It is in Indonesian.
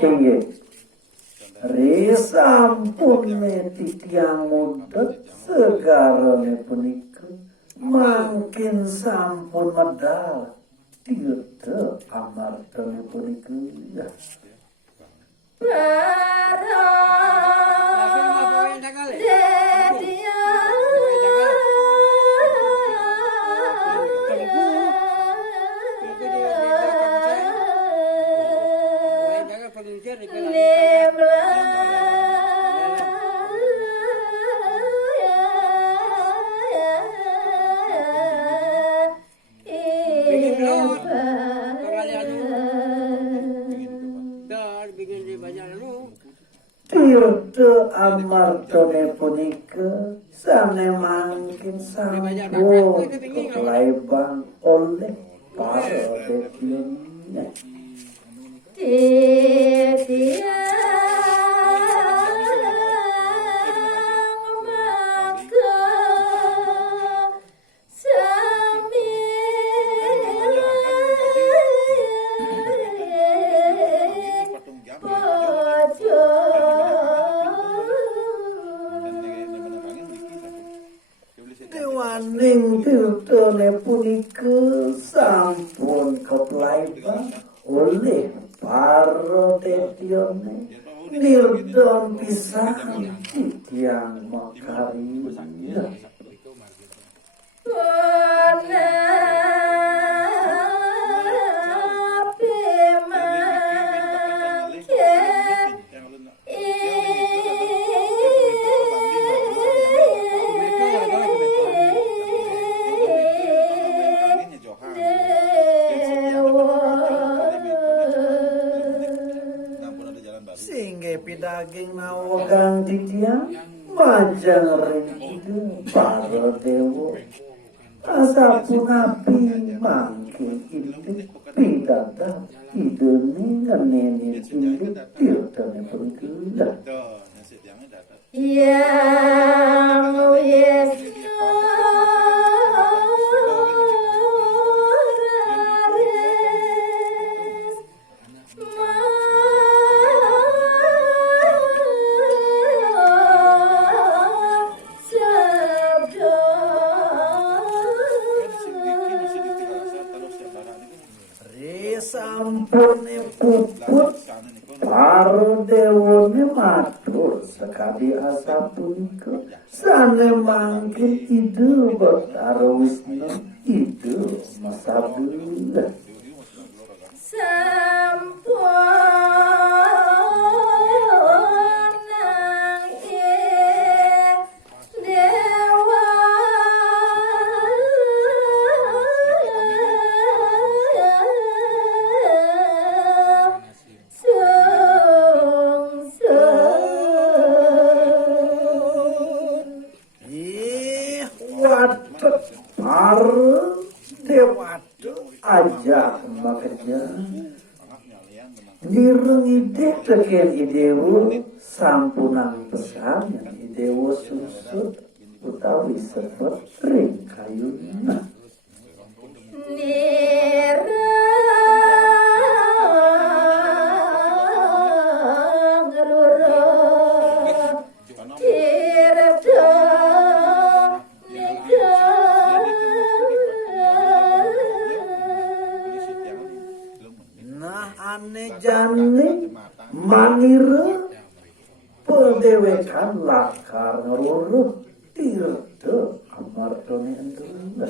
Inggih. Risampun titiang muda segarane punika mangkin sampun medal tirta amartane punika. Tirta amartane punika sane mangkin sampun kelaiban oleh para dewinya. Dewaning tirtane punika sampun keplaiban oleh para detyone nirdon pisan titiang makarya. Pidaging nawagang titiang majang rindu para dewa asapun api mangkin ide pidada ideni ngeneni ide tirtane pengkula yang Yesus sampune puput para dewane matur sekali asapunika sane mangkin ide Batara Wisnu ide masabila aja makerja direng ide teken idewo sampunang pesan yang idewo susut utawi sebut ring kayuna jane manira pedewekan lakar ngeluruh tirta amartane endurna